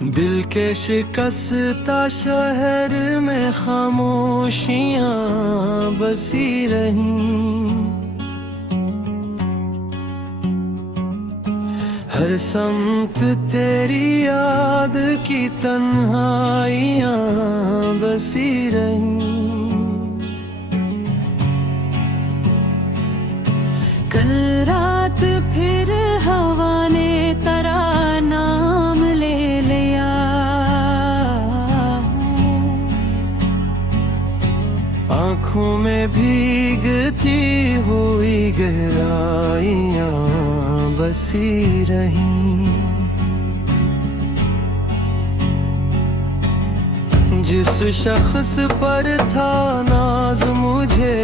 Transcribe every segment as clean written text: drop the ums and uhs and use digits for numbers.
दिल के शिकस्ता शहर में खामोशियां बसी रहीं, हर समत तेरी याद की तन्हाइयां बसी रहीं। कल रात फिर हवा ने तेरा नाम ले लिया, आँखों में भीगती हुई गहराइयां बसी रहीं। जिस शख्स पर था नाज मुझे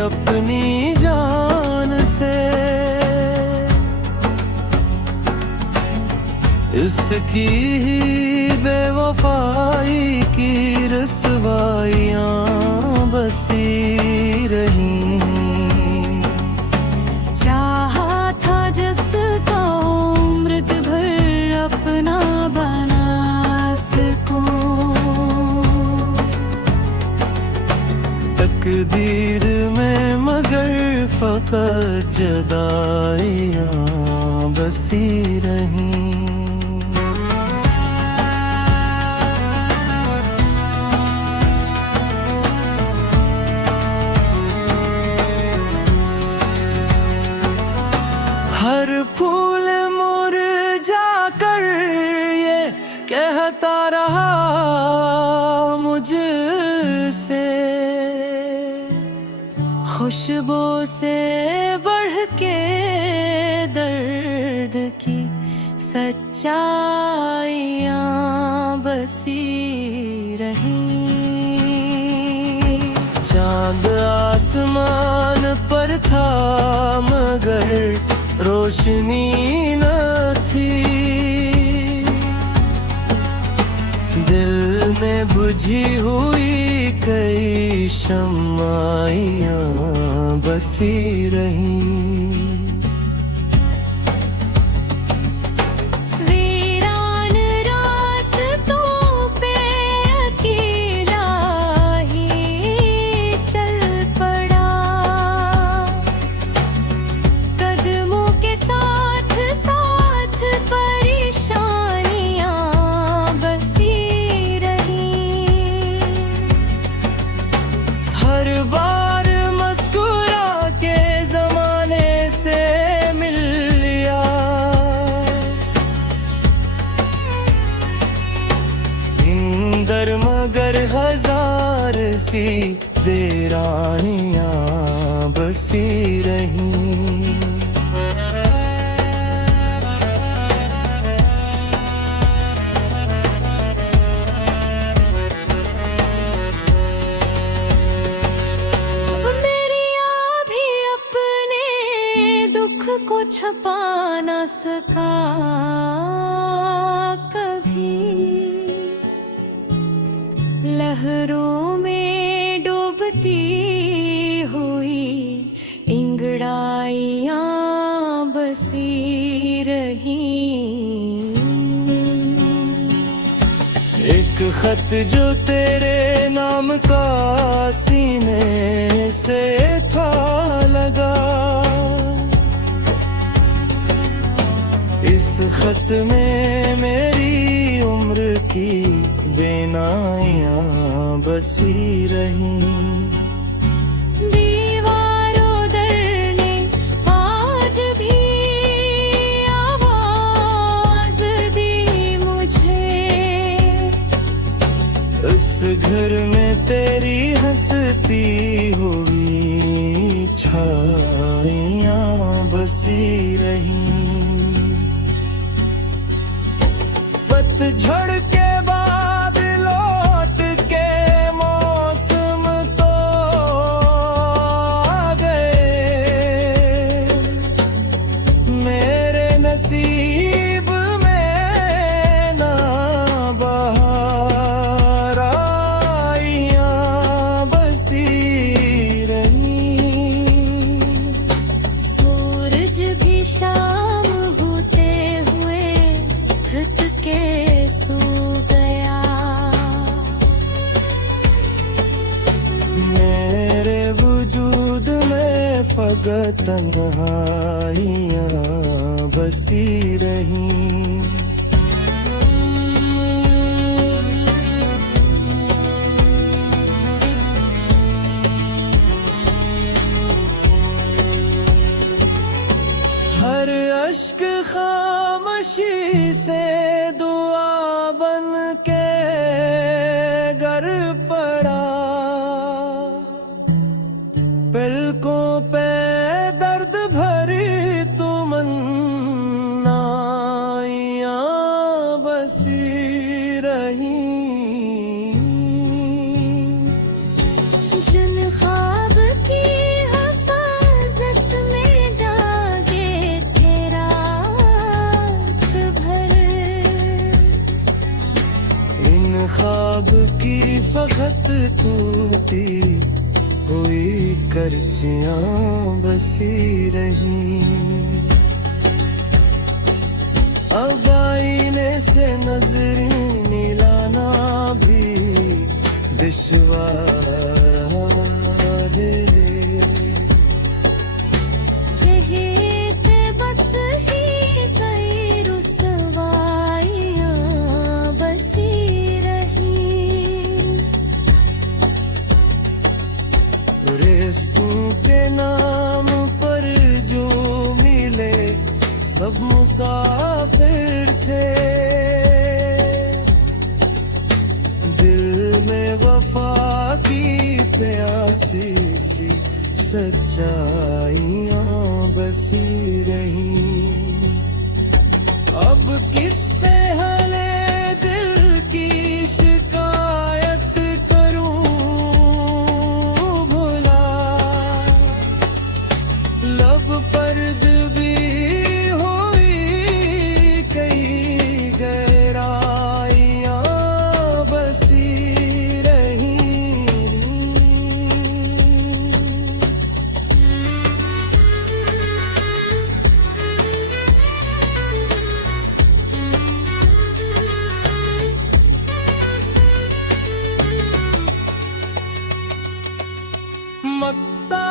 अपनी जान से, इसकी ही बेवफाई की रसवाइयां बसी रहीं। चाहा था जिसको अमृत भर अपना बना सकूं, तकदीर में मगर फकत जुदाइयां बसी रहीं। हर फूल मुरझा कर ये कहता रहा मुझसे, खुशबू से बढ़ के दर्द की सच्चाइयां बसी रहीं। चांद आसमान पर था मगर रोशनी न थी, दिल में बुझी हुई कई शम्माइयां बसी रहीं। वीरान रास्तों पे अकेला ही चल पड़ा, कदमों के साथ साथ परेशानियां बसी रहीं। हर बार मुस्कुरा के जमाने से मिल लिया, इंदर मगर हजार सी वीरानियां बसी रहीं। को छुपा न सका कभी, लहरों में डूबती हुई इंगड़ाइयां बसी रहीं। एक खत जो तेरे नाम का सीने से था लगा, इस खत में मेरी उम्र की बेनाइयां बसी रहीं। दीवारों दर ने आज भी आवाज दी मुझे, इस घर में तेरी हंसती हुई छाइयां बसी रहीं। पतझड़ के बाद लौट के मौसम तो आ गए, मेरे नसीब में ना बहार आइयां बसी रहीं। सूरज भी शाम होते हुए थक के सो तन्हाइयाँ बसी रही। हर अश्क खामोशी से दुआ बन के गर पड़ा, पलकों पे दर्द भरी तमन्नाइयाँ बसी रही। जिन ख्वाब की हिफाजत में जागे थे रात भर, इन ख्वाब की फकत टूटी हुई करचियाँ बसी रही। अब आईने से नजरें मिलाना भी दुश्वार है। चहेत वक्त ही कई रुसवाइयाँ बसी रही। रिश्तों के नाम पर जो मिले सब मुसाफिर थे, दिल में वफा की प्यासी सी सच्चाइयाँ बसी रही। अब किससे हले दिल की शिकायत करूं भुला, लब पर भी हुई कई गहराइयाँ बसी रही। मक्ता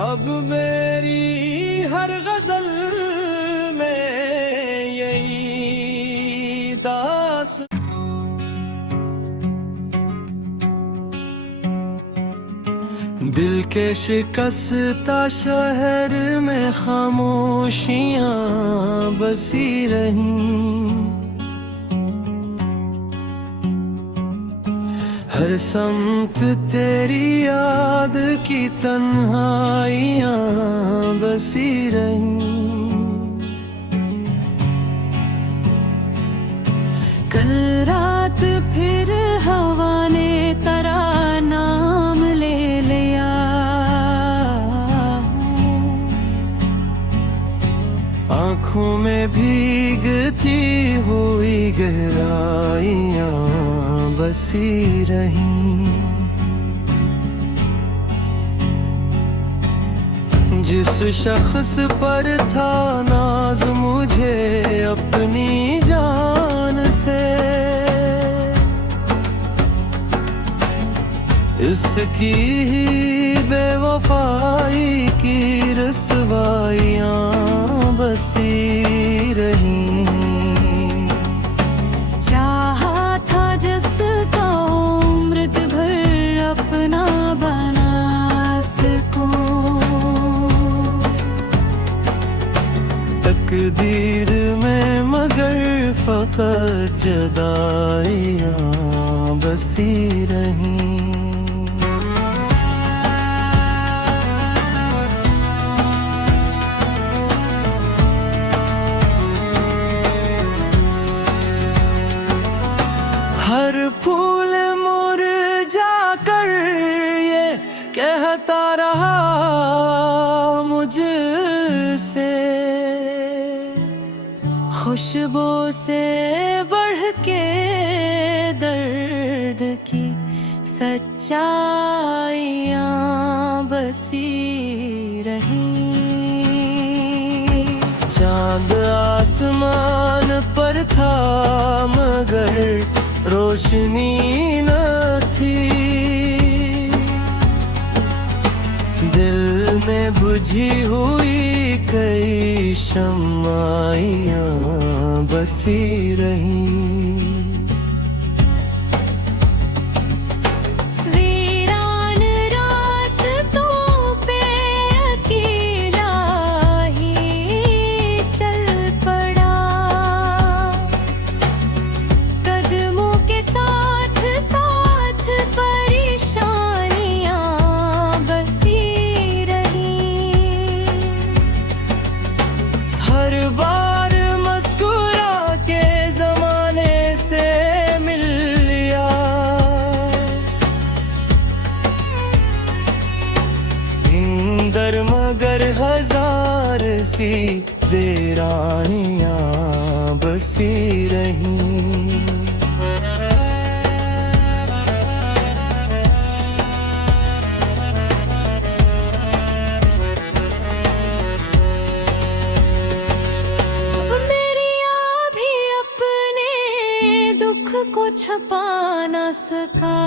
अब मेरी हर गजल में यही दास। दिल के शिकस्ता शहर में खामोशियाँ बसी रहीं। हर समत तेरी याद की तन्हाइयाँ बसी रहीं। कल रात फिर हवा ने तेरा नाम ले लिया, आँखों में भीगती हुई गहराइयाँ बसी रहीं। जिस शख्स पर था नाज मुझे अपनी जान से, इसकी ही बेवफाई की रसवाइयाँ बसी रहीं। चाहा था जिसका उम्र भर अपना बना सकूं, तकदीर में मगर फकत जुदाइयाँ बसी रहीं। हर फूल मुरझा कर ये कहता रहा मुझसे, खुशबू से बढ़ के दर्द की सच्चाइयाँ बसी रहीं। चांद आसमान पर था मगर रोशनी न थी। दिल में बुझी हुई कई शम्माइयाँ बसी रहीं। मगर हजार सी वीरानियां बसी रहीं। मेरी भी अपने दुख को छपा न सका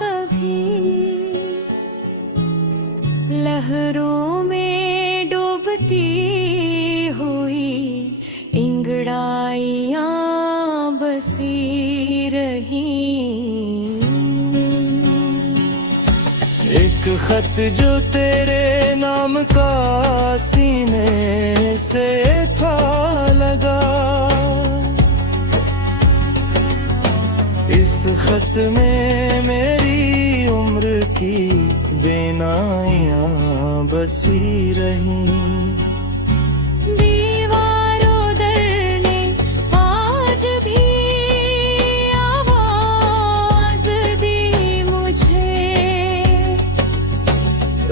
कभी, लहरों में डूबती हुई इंगड़ाइयाँ बसी रहीं। एक खत जो तेरे नाम का सीने से था लगा, इस खत में मेरी उम्र की बेनाइयाँ बसी रहीं। दीवारों दर ने आज भी आवाज दी मुझे,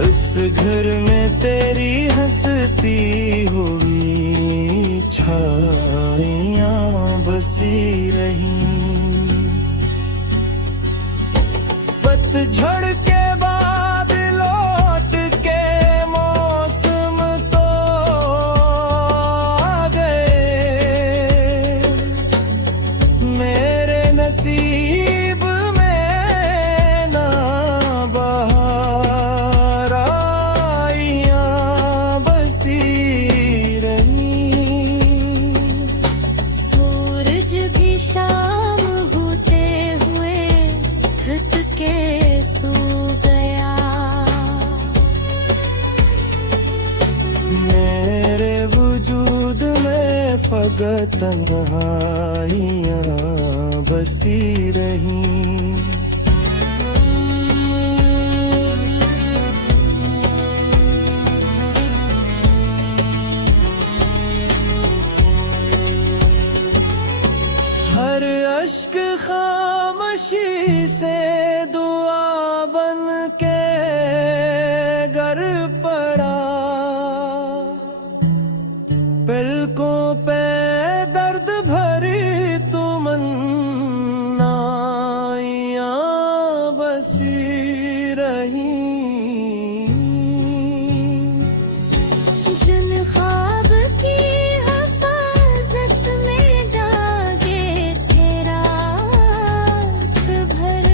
इस घर में तेरी हंसती हुई छाइयाँ बसी रहीं। पतझड़ के बाद लौट के मौसम तो आ गए, मेरे नसीब में ना बहार आइयाँ बसी रहीं। सूरज भी शाम होते हुए थक के सो गया, मेरे वजूद में फकत तन्हाइयाँ बसी रहीं। हर अश्क खामोशी से दुआ बन के गर पड़ा, पलकों पे दर्द भरी तमन्नाइयाँ बसी रहीं। जिन ख्वाब की हिफाजत में जागे थे रात भर,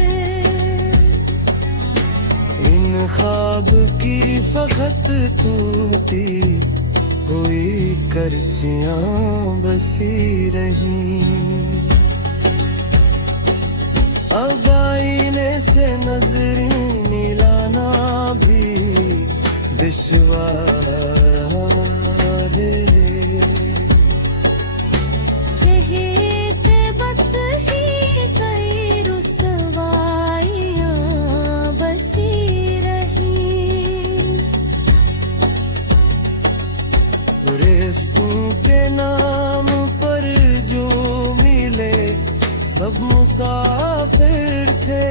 इन ख्वाब की फकत टूटी हुई करचियाँ बसी रहीं। अब आईने से नजरें मिलाना भी दुश्वार है। चहेते वक्त ही कई रुसवाइयाँ बसी रहीं। रिश्तों के नाम पर जो मिले सब मुसाफिर थे,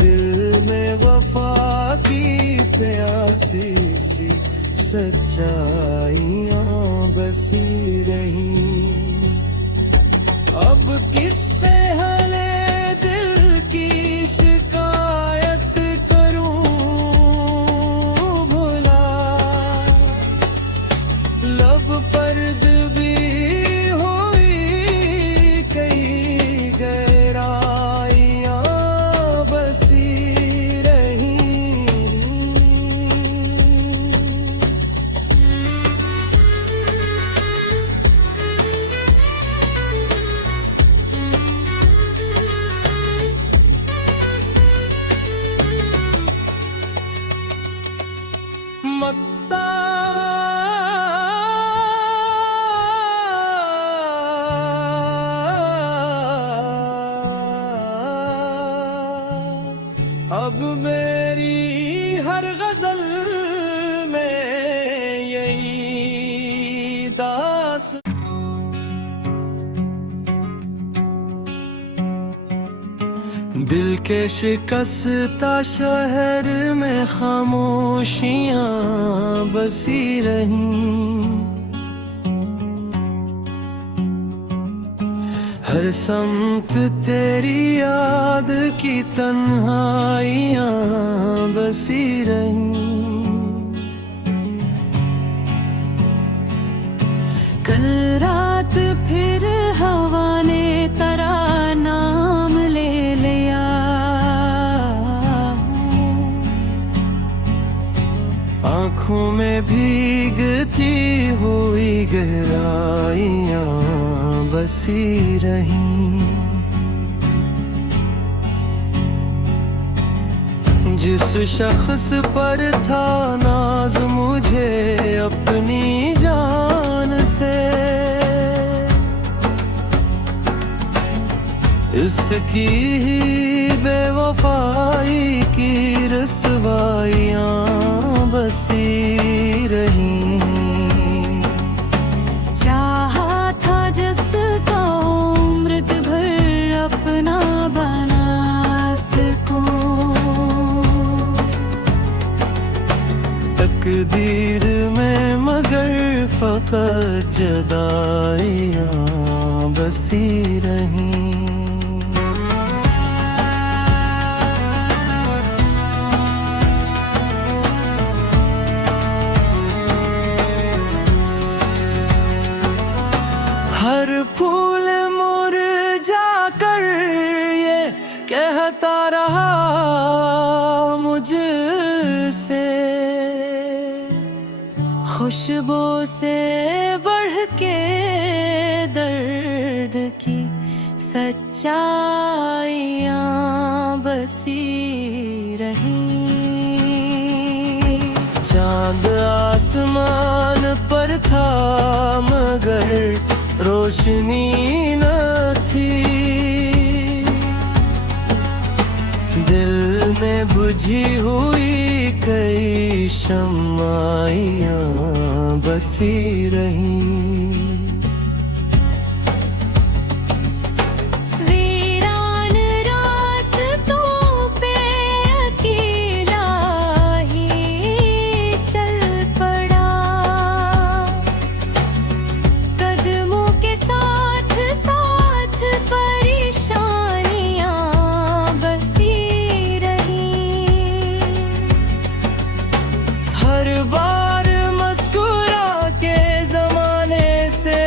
दिल में वफा की प्यासी सी सच्चाइयाँ बसी रहीं। अब किससे हले दिल की शिकायत करूं भुला, लब पर दर्द भी हुई कई गहराइयां बसी रही। मत्ता अब मेरी हर गजल में यही दास। दिल के शिकस्ता शहर में खामोशियां बसी रहीं। हर समत तेरी याद की तन्हाइयां बसी रहीं। कल रात फिर हवा ने तेरा नाम ले लिया। आँखों में भीगती हुई गहराइयां बसी रहीं। जिस शख्स पर था नाज मुझे अपनी जान से, इसकी ही बेवफाई की रसवाइयां बसी रहीं। चाहा था जिसको अमृत भर अपना बना सकूं। तकदीर में मगर फकत जुदाइयां बसी रहीं। हर फूल मुरझा कर ये कहता रहा मुझसे, खुशबू से बढ़ के दर्द की सच्चाइयां बसी रहीं। चांद आसमान पर था मगर रोशनी न थी। दिल में बुझी हुई कई शम्माइयां बसी रहीं। वीरान रास्तों पे अकेला ही चल पड़ा। कदमों के साथ साथ परेशानियां बसी रहीं। हर बार मुस्कुरा के जमाने से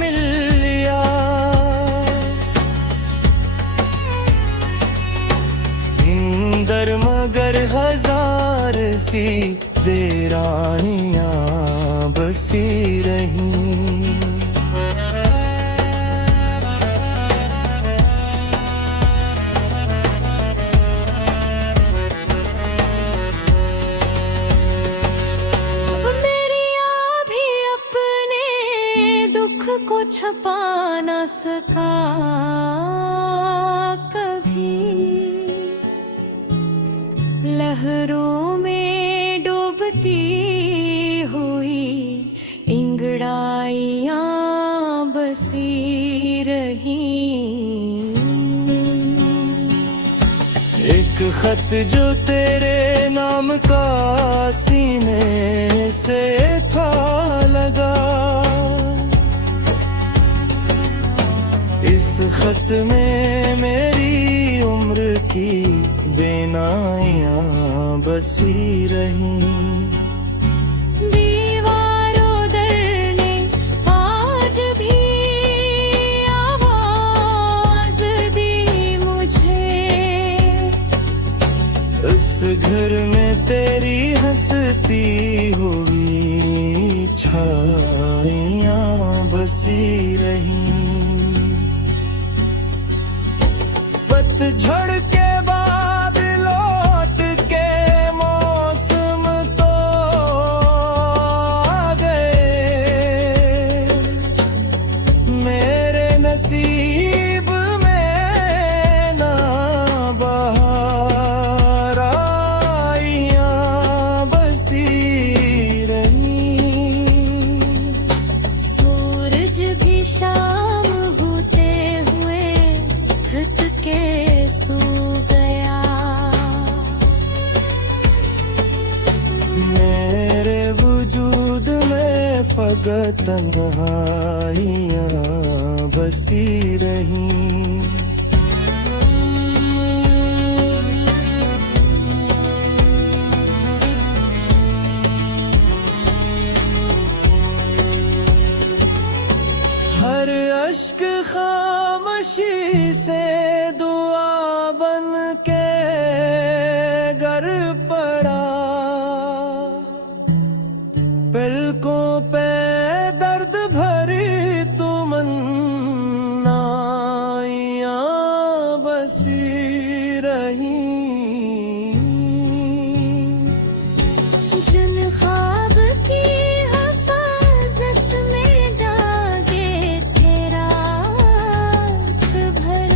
मिल लिया। इंदर मगर हजार सी वीरानियां बसी रहीं। को छपा न सका कभी। लहरों में डूबती हुई इंगड़ाइयां बसी रहीं। एक खत जो तेरे नाम का सीने से था लगा, इस खत में मेरी उम्र की बेनाइयां बसी रहीं। दीवारों दर ने बसी रही। पतझड़ के बाद लौट के मौसम तो आ गए, मेरे नसीब में ना बहार आइयां बसी रही। सूरज भी शाम होते हुए थक के सो गया। मेरे वजूद में फकत तन्हाइयां बसी रही। हर अश्क खामोशी से दुआ बन के गर पड़ा, पलकों पे दर्द भरी तमन्नाइयां बसी रही। जिन ख्वाब की हिफाजत में जागे थे रात भर,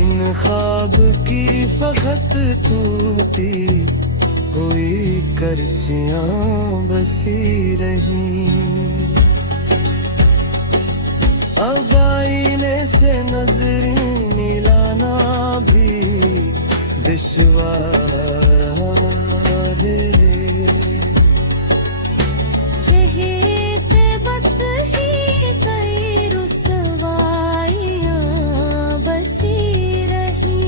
इन ख्वाब की फकत टूटी हुई करचियां बसी रही। अब आईने से नजरें मिलाना भी दुश्वार है। चहेते वक्त ही कई रुसवाइयां बसी रही।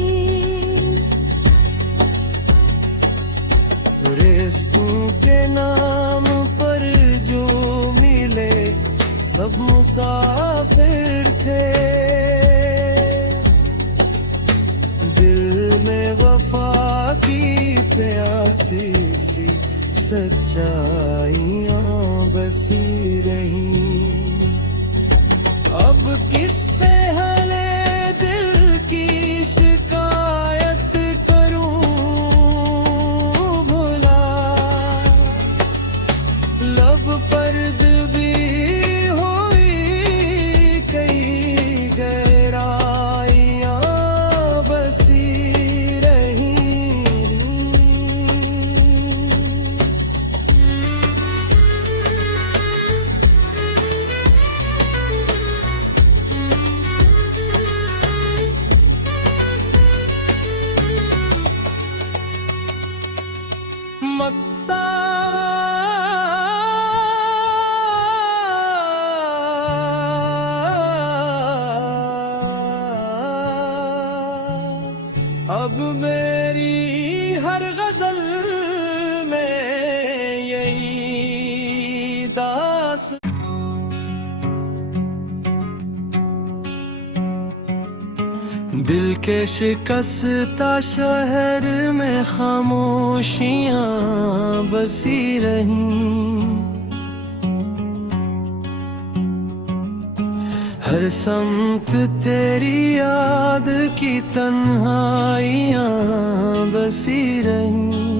रिश्तों के नाम पर जो मिले सब मुसाफिर थे, दिल में वफा की प्यासी सी सच्चाइयां बसी रही। अब किससे हले दिल की शिकायत करूं भुला, लब पर भी हुई कई गहराइयां बसी रही। मक्ता अब मेरी हर गजल में यही दास। दिल के शिकस्ता शहर में खामोशियां बसी रहीं। हर समत तेरी याद की तन्हाइयां बसी रहीं।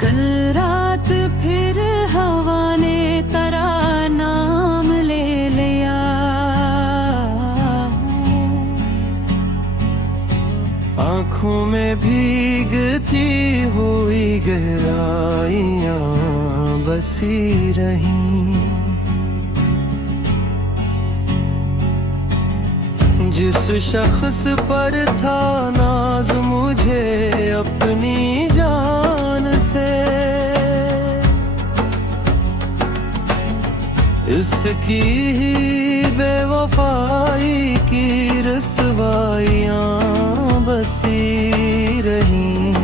कल रात फिर हवा ने तेरा नाम ले लिया। आँखों में भीगती हुई गहराइयां बसी रहीं। जिस शख्स पर था नाज मुझे अपनी जान से, इसकी ही बेवफाई की रसवाइयां बसी रहीं।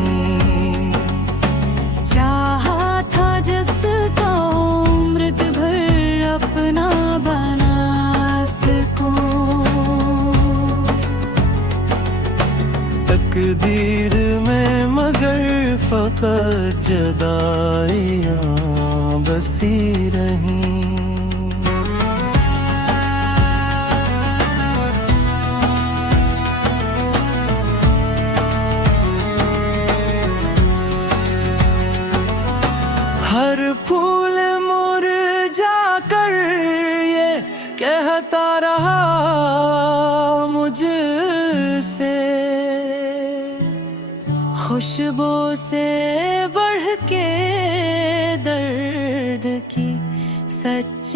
चाहा था जिसका उम्र भर अपना बना सकूं, तकदीर में मगर फकत जुदाइयां बसी रहीं। हर फूल मुरझा कर ये कहता रहा मुझसे, खुशबू से बढ़ के दर्द की सच्चाइयां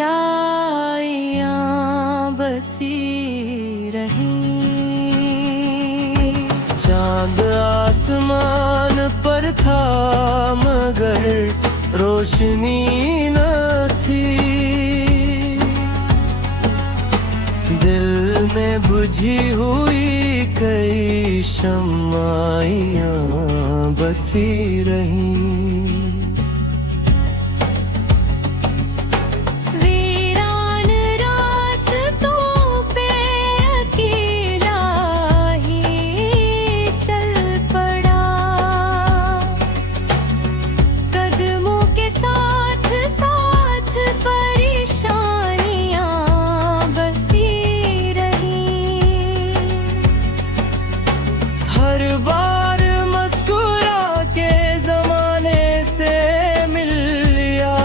बसी रहीं। चांद आसमान पर था मगर रोशनी न थी, दिल में बुझी हुई कई शम्माइयां बसी रहीं। वीरान रास्तों पे अकेला ही चल पड़ा, कदमों के साथ साथ परेशानियां बसी रहीं। हर बार मुस्कुरा के जमाने से मिल लिया,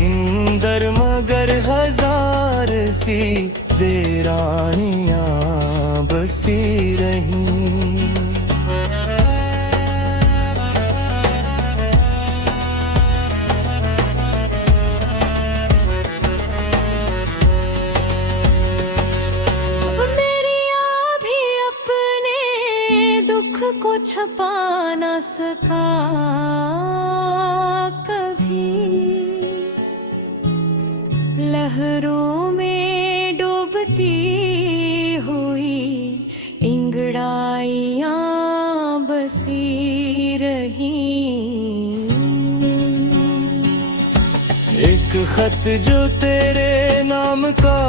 इंदर मगर हजार सी वीरानियां बसी रहीं। मेरी भी अपने दुख को छपा न सका कभी, लहरों में डूबती हुई इंगड़ाइयां बसी रहीं। एक खत जो तेरे नाम का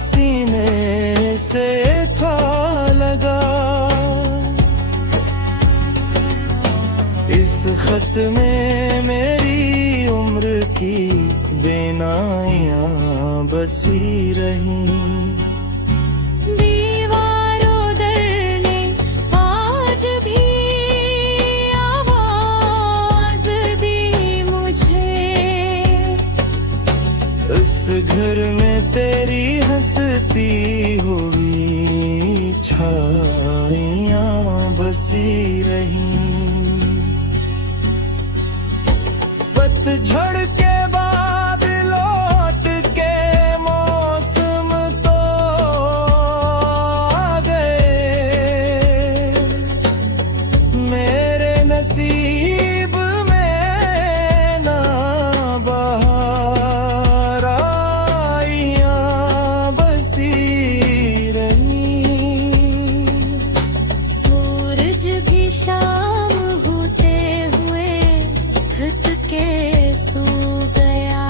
सीने से था लगा, इस खत में मेरी उम्र की बेनाइयां बसी रहीं। दीवारों दर ने आज भी आवाज दी मुझे, उस घर में तेरी हंसती हुई छाइयां बसी रहीं। पतझड़ के बाद लौट के मौसम तो आ गए, मेरे नसीब में ना बहार आइयां बसी रहीं। सूरज भी शाम होते हुए थक के सो गया,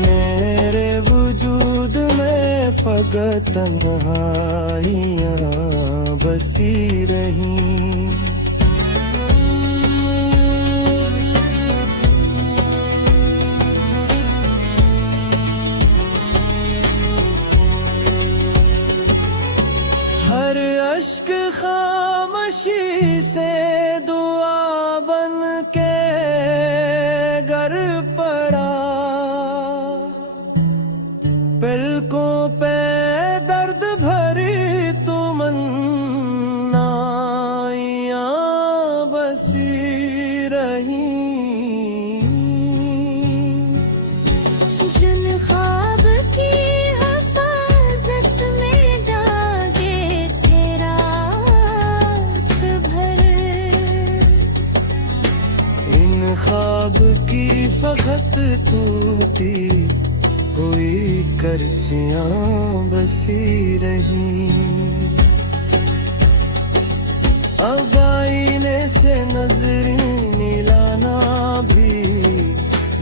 मेरे वजूद में फकत तन्हाइयां बसी रहीं। हर अश्क खामोशी से दुआ बन के गर पड़ा, पलकों पे दर्द भरी तमन्नाइयां बसी रहीं। जिन ख्वाब की हिफाजत में जागे थे रात भर, इन ख्वाब की फकत टूटी हुई करचियां बसी रहीं। अब आईने से नजरें मिलाना भी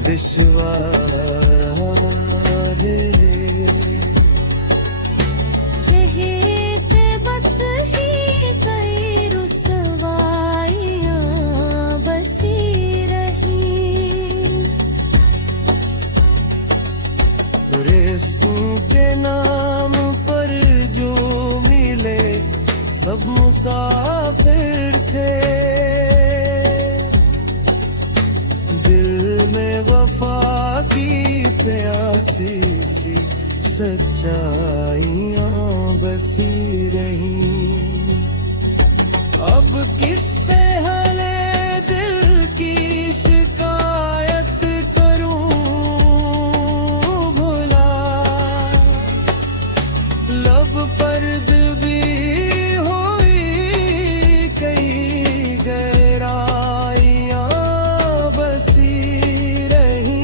दुश्वार है। चेहरे सच्चाइयां बसी रही। अब किससे हले दिल की शिकायत करूं भुला, लब पर भी हुई कई गहराइयां बसी रही।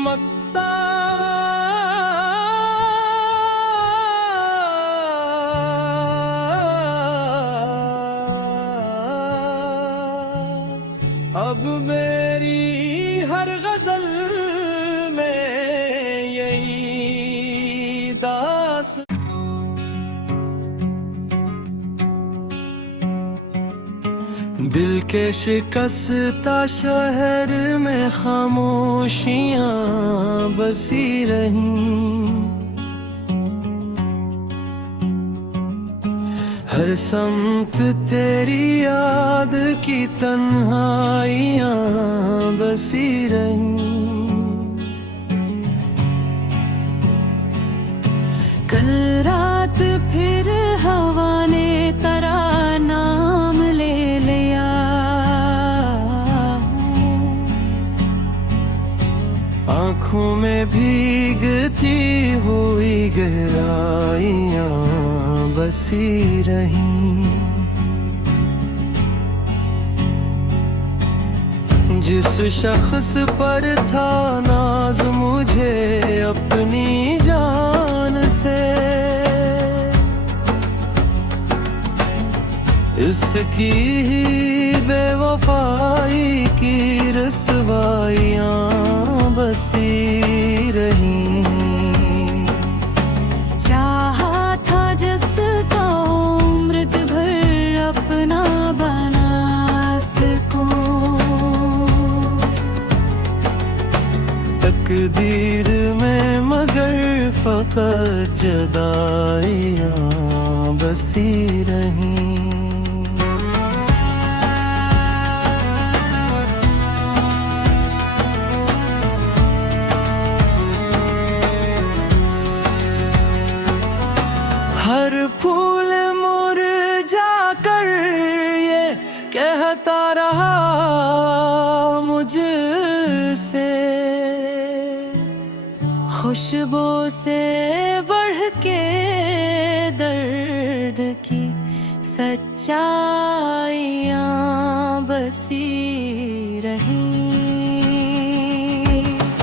मत्ता अब मेरी हर गजल में यही दास। दिल के शिकस्ता शहर में खामोशियां बसी रहीं। हर समत तेरी याद की तन्हाइयां बसी रहीं। कल रात फिर हवा ने तेरा नाम ले लिया। आँखों में भीगती हुई गहराइयां बसी रहीं। जिस शख्स पर था नाज मुझे अपनी जान से, इसकी ही बेवफाई की रसवाइयां बसी रहीं। चाहा था जिसको अमृत भर अपना बना सकूं, तकदीर में मगर फकत जुदाइयां बसी रहीं। हर फूल मुरझा कर ये कहता रहा मुझसे, खुशबू से बढ़ के दर्द की सच्चाइयां बसी रहीं।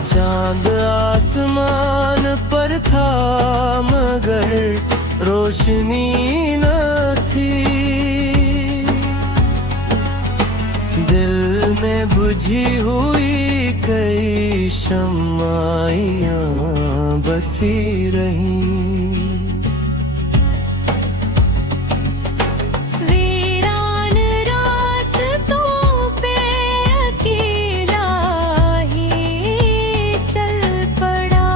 चांद आसमान पर था मगर रोशनी न थी। दिल में बुझी हुई कई शम्माइयां बसी रहीं। वीरान रास्तों पे अकेला ही चल पड़ा।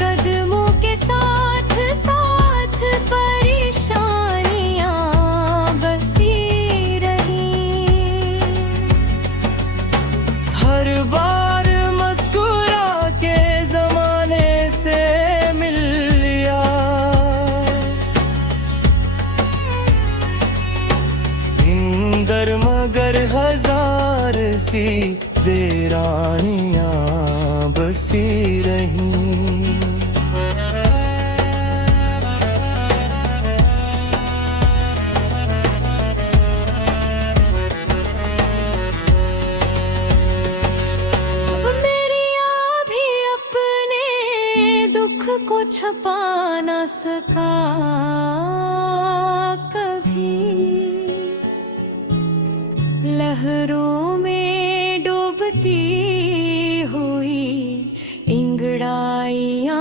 कदमों के साथ साथ परेशानियां बसी रहीं। हर बार मुस्कुरा के जमाने से मिल लिया। इंदर मगर हजार सी वीरानियां बसी रहीं। को छपा न सका कभी, लहरों में डूबती हुई इंगड़ाइयां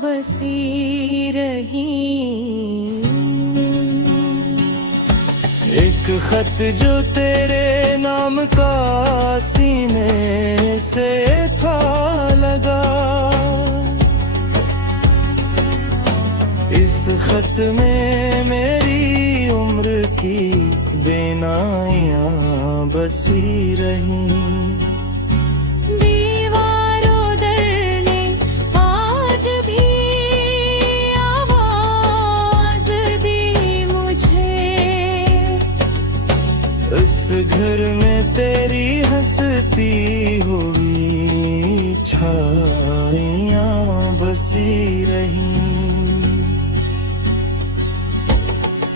बसी रहीं। एक खत जो तेरे नाम नाम का सीने से था लगा। इस खत में मेरी उम्र की बेनाइयां बसी रही। दीवारों दर ने आज भी आवाज दी मुझे। इस घर में तेरी हंसती हुई छाइयां बसी रही।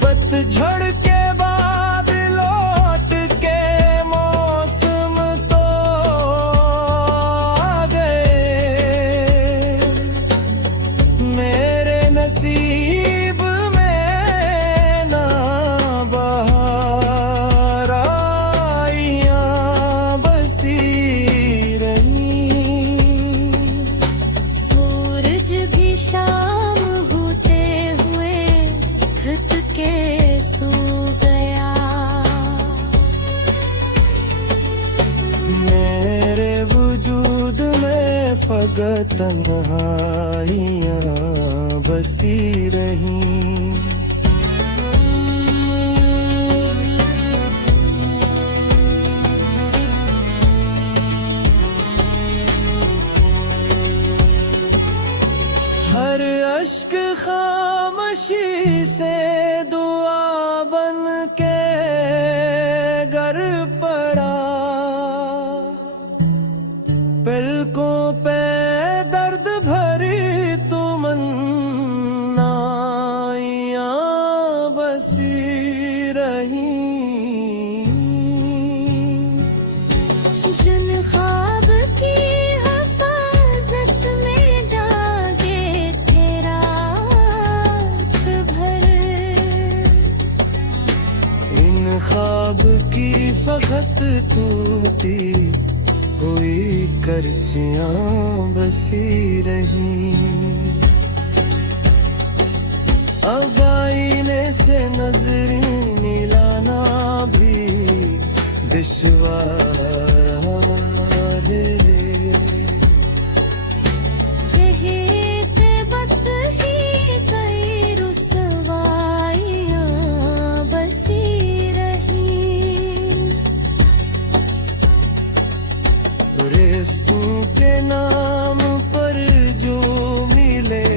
पतझड़ के बाद लौट के मौसम तो आ गए। मेरे नसीब में ना बहार आइयां बसी रही। सूरज भी शाम होते हुए थक के सो गया। मेरे वजूद में फकत तन्हाइयां बसी रही। हर अश्क खामोशी से दुआ बन के गर पड़ा। पलकों पे दर्द भरी तमन्नाइयां बसी रही। जिन ख्वाब की हिफाजत में जागे थे रात भर। इन ख्वाब की फकत टूटी हुई करचियां बसी रही। अब आईने से नजरें मिलाना भी दुश्वार है। चहेते वक्त ही कई रुसवाइयां बसी रही। रिश्तों के नाम पर जो मिले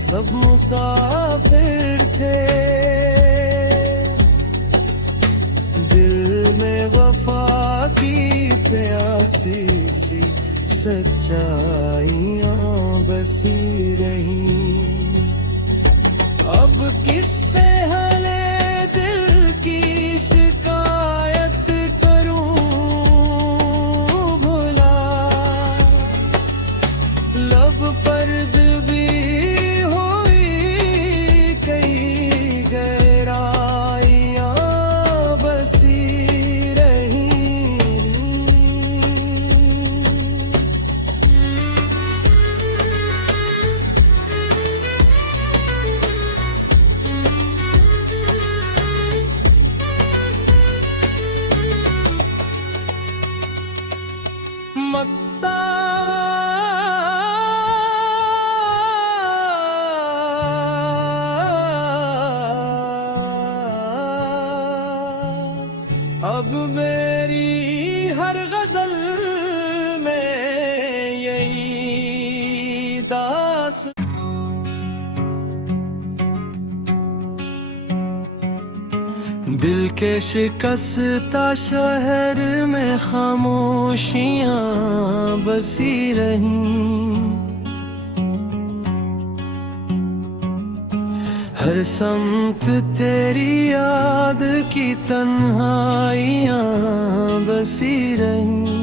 सब मुसाफिर थे। दिल में वफा की प्यासी सी सच्चाइयां बसी रही। अब किससे हले दिल की शिकायत करूं भुला। लब पर भी हुई कई गहराइयां बसी रही। मक्ता अब मेरी हर गजल में यही दास। दिल के शिकस्ता शहर में खामोशियां बसी रहीं। हर समत तेरी याद की तन्हाइयां बसी रहीं।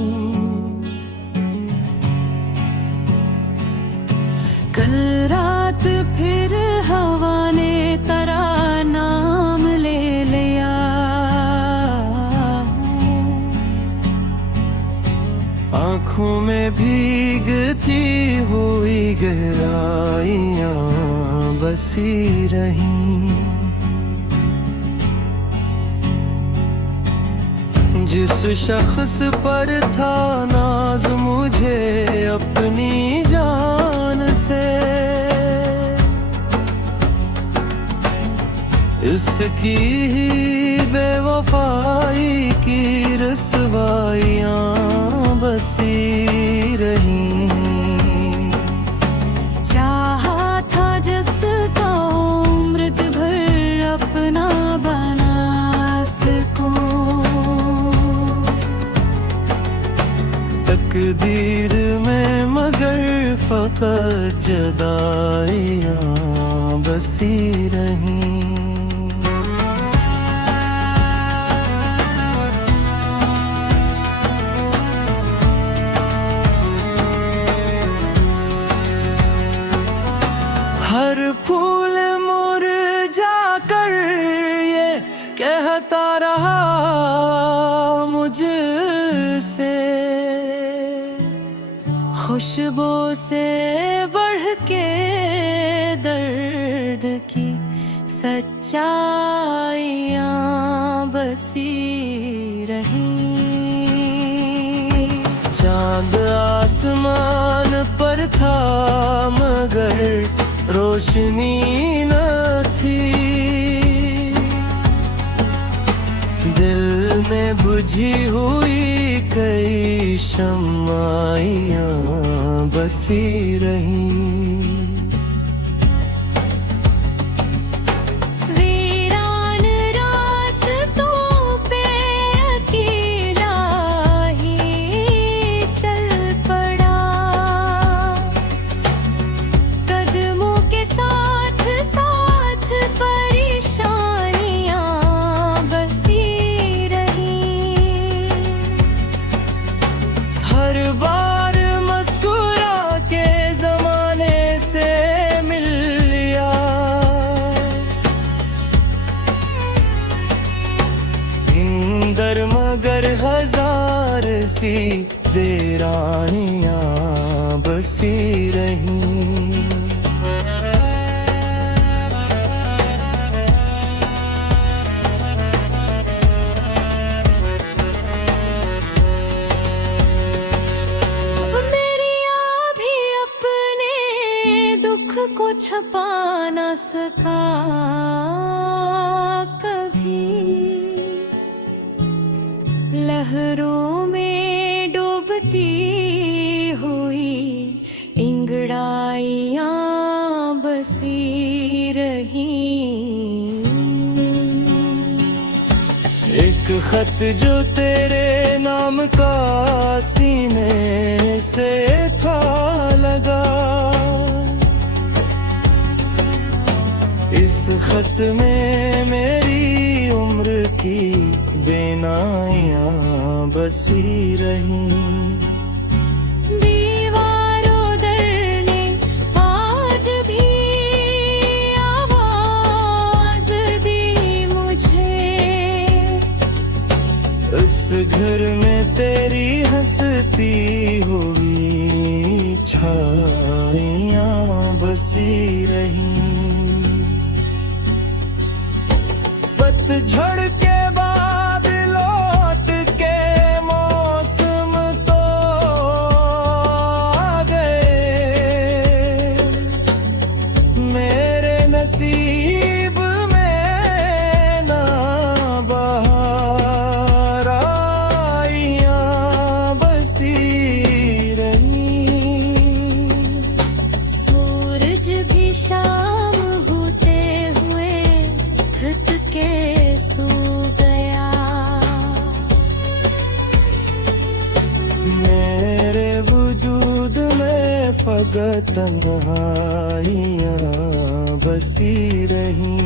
कल रात फिर हवा ने तेरा नाम ले लिया। आँखों में भीगती हुई गहराइयां बसी रहीं। जिस शख्स पर था नाज मुझे अपनी जान से, इसकी ही बेवफाई की रसवाइयाँ बसी रही। चाहा था जिसका अमृत भर अपना बना सकूं, तकदीर में मगर फकत जुदाइयाँ बसी रही। हर फूल मुरझा कर ये कहता रहा मुझसे, खुशबू से बढ़ के दर्द की सच्चाइयाँ बसी रही। चांद आसमान पर था मगर रोशनी न थी, दिल में बुझी हुई कई शम्माइयाँ बसी रही। वीरान रास्तों पे अकेला ही चल पड़ा, कदमों के साथ साथ परेशानियाँ बसी रही। हर बार मुस्कुरा के जमाने से मिल लिया, इंदर मगर हजार सी वीरानियाँ बसी रही। मेरी भी अपने दुख को छपा न सका कभी, लहरों में डूबती हुई इंगड़ाइयाँ बसी रही। एक खत जो तेरे नाम का सीने से था लगा, इस खत में मेरी उम्र की बेनाइयाँ बसी रही। दीवारों दर ने आज भी आवाज दी मुझे, इस घर में तेरी हंसती हुई छाइयाँ बसी रही। पतझड़ के बाद लौट के मौसम तो आ गए, मेरे नसीब में ना बहार आइयाँ बसी रही। सूरज भी शाम होते हुए थक के सो गया, मेरे वजूद में फकत तन्हाइयाँ बसी रही।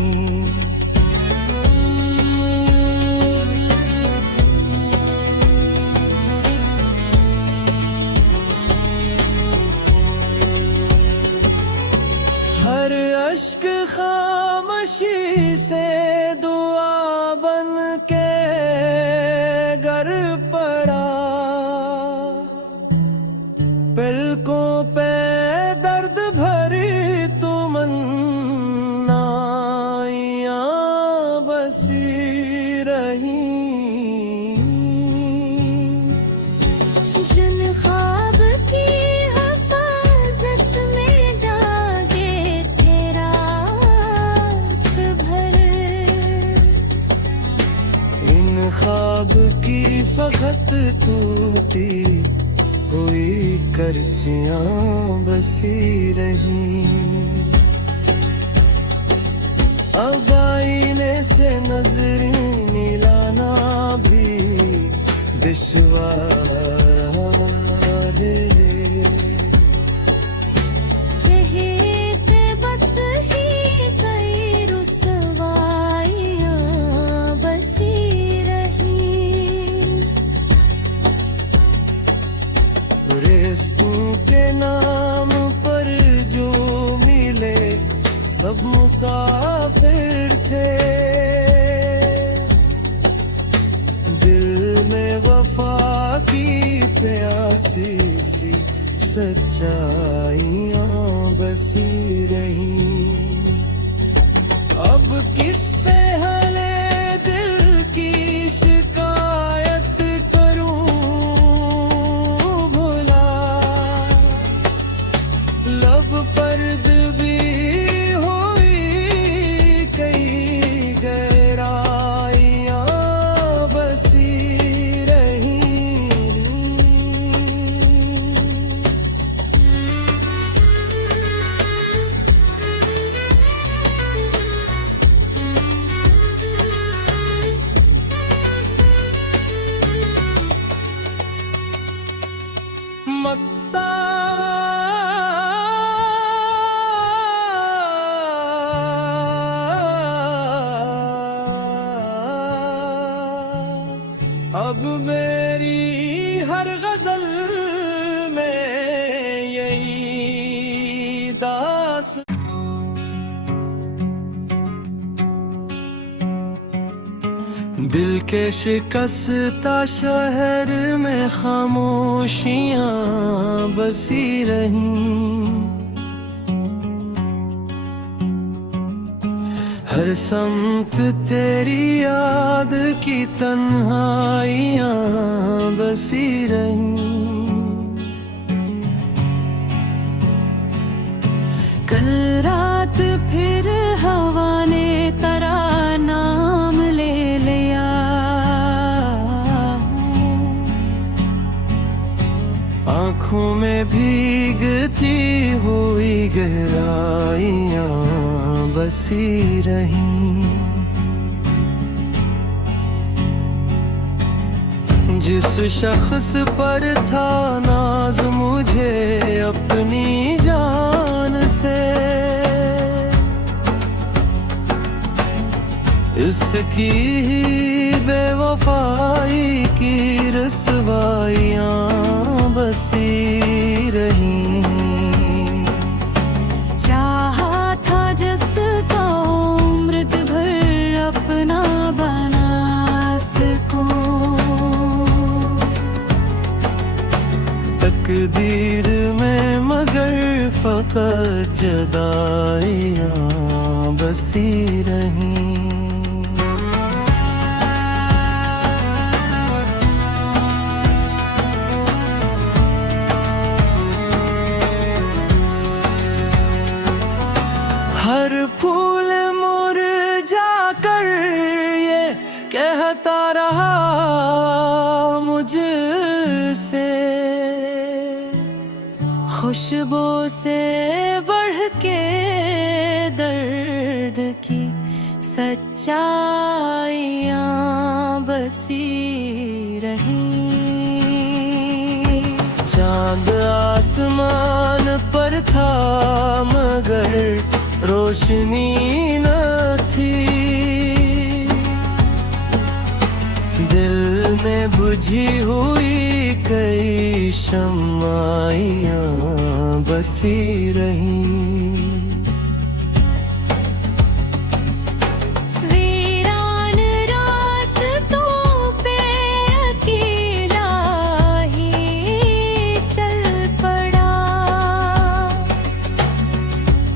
हर अश्क खामोशी से दुआ बन के गर पड़ा, पलकों पे दर्द भरी तमन्नाइयाँ बसी रही। करचियां बसी रही। अब आईने से नजरें मिलाना भी दुश्वार है। चहेते वक्त ही कई रुसवाइयां बसी रही। रिश्तों के नाम पर जो मिले सब मुसाफिर थे। दिल में वफा की प्यासी सी सच्चाइयां बसी रही। अब किससे हले दिल की शिकायत करूं भुला। लब पर भी हुई कई गहराइयां बसी रही। मक्ता अब मेरी हर गजल में यही दास। दिल के शिकस्ता शहर में खामोशियां बसी रहीं। हर समत तेरी याद की तन्हाइयां बसी रहीं। कल रात फिर हवा ने तेरा नाम ले लिया। आँखों में भीगती हुई गहराइयां बसी रहीं। जिस शख्स पर था नाज मुझे अपनी जान से, इसकी ही बेवफाई की रसवाइयां बसी रहीं। चाहा था जिसको अमृत भर अपना बना सकूं। तकदीर में मगर फकत जुदाइयां बसी रहीं। हर फूल मुरझा कर ये कहता रहा मुझसे, खुशबू से बढ़ के दर्द की सच्चाइयां बसी रहीं। चांद आसमान पर था मगर रोशनी न थी। दिल में बुझी हुई कई शम्माइयां बसी रहीं। वीरान रास्तों पे अकेला ही चल पड़ा।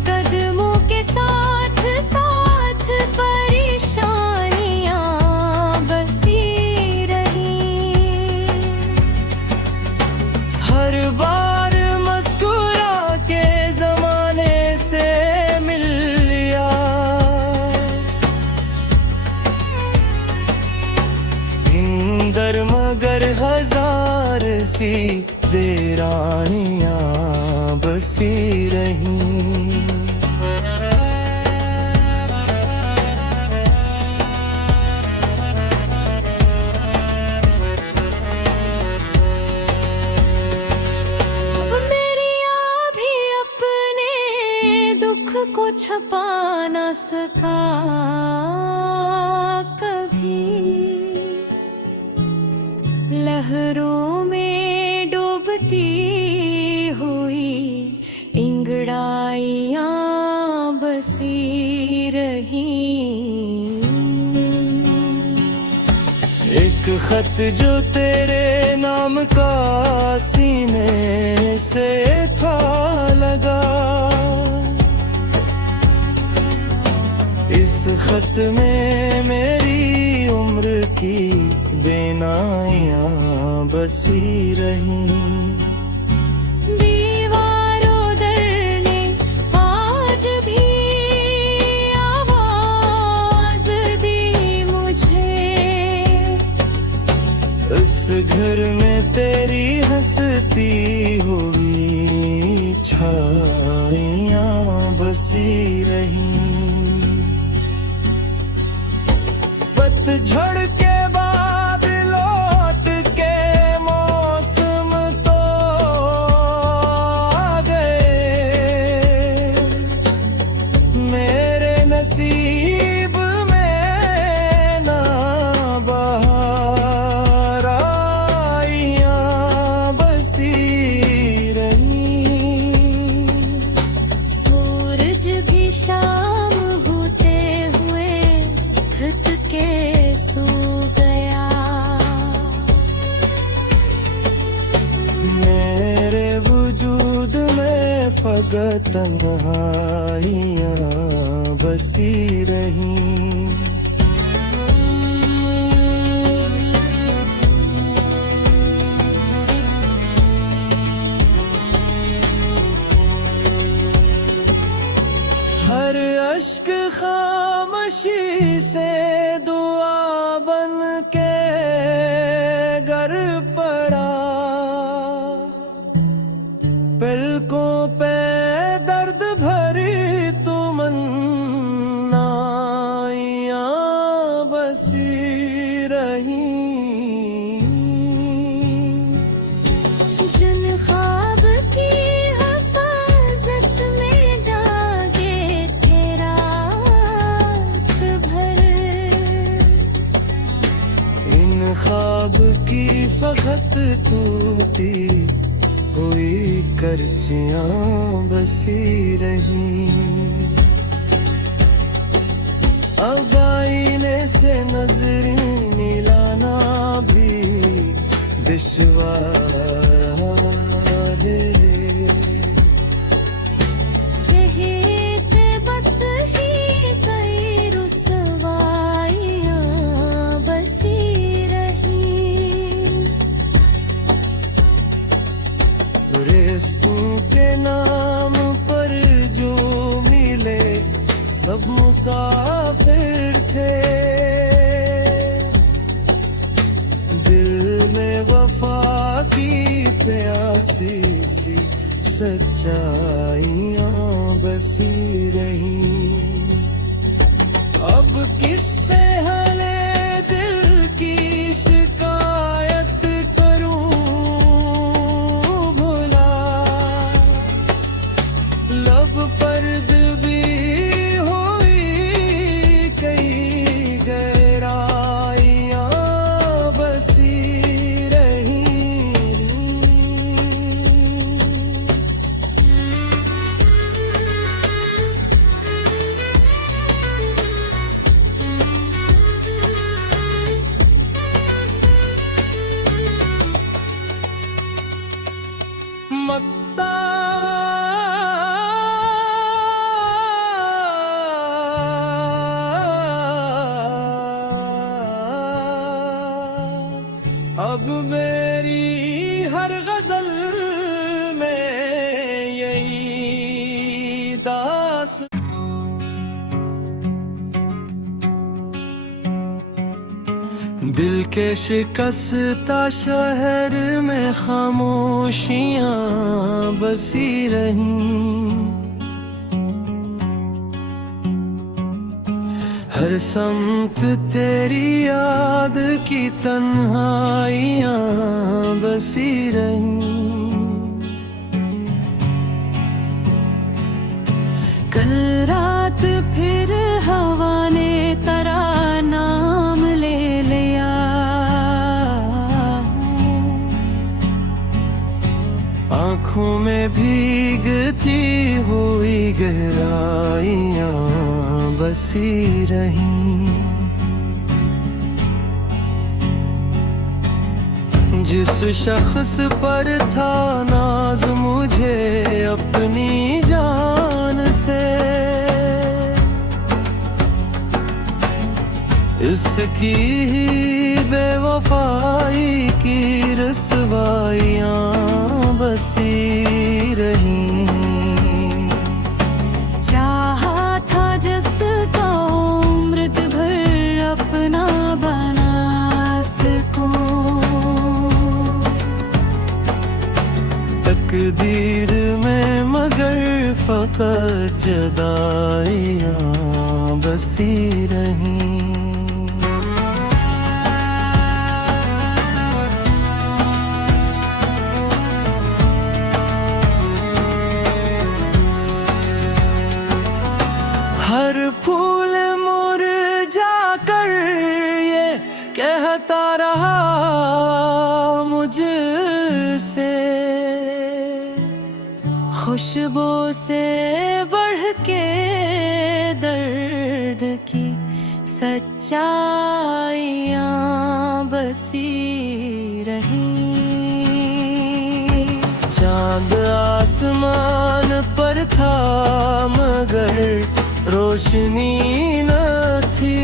कदमों के साथ साथ परेशानियां बसी रहीं। हर बार मुस्कुरा के जमाने से मिल लिया। इंदर मगर हजार सी बेरा रानियां बसी रही। को छपा न सका कभी, लहरों में डूबती हुई इंगड़ाइयाँ बसी रही। एक खत जो तेरे नाम का सीने से था लगा, इस खत में मेरी उम्र की बेनाइयां बसी रही। दीवारों दर ने आज भी आवाज दी मुझे, इस घर में तेरी हंसती हुई छाइयां बसी रही। पतझड़ के बाद लौट के मौसम तो आ गए, मेरे नसीब में ना बहार आइयां बसी रही। सूरज भी शाम होते हुए थक के सो गया, मेरे वजूद में फकत तन्हाइयां बसी रही। हर अश्क खामोशी से दुआ बन के गर पड़ा, पलकों पे दर्द भरी तमन्नाइयां बसी रही। जिन ख्वाब की हिफाजत में जागे थे रात भर, इन ख्वाब की फकत टूटी हुई करचियां बसी रही। अब आईने से नजरें मिलाना भी दुश्वार है। चहेते वक्त ही कई रुसवाइयाँ बसी रही। रेस्तों के नाम पर जो मिले सब मुसाफिर थे, दिल में वफा की प्यासी सी सच्चाइयां बसी रही। अब किससे हले दिल की शिकायत करूं भुला, लब पर भी हुई कई गहराइयां बसी रही। मक्ता अब मेरी हर गजल में यही दास। दिल के शिकस्ता शहर में खामोशियां बसी रहीं, हर समत तेरी याद की तन्हाइयां बसी रहीं। कल रात फिर हवा ने तेरा नाम ले लिया, आँखों में भीगती हुई गहराइयां बसी रहीं। जिस शख्स पर था नाज मुझे अपनी जान से, इसकी ही बेवफाई की रसवाइयां बसी रहीं। चाहा था जिसको अमृत भर अपना बना सकूं, तकदीर में मगर फकत जुदाइयां बसी रहीं। हर फूल मुरझा कर ये कहता रहा मुझसे, खुशबू से बढ़ के दर्द की सच्चाइयां बसी रहीं। चांद आसमान पर था मगर रोशनी न थी,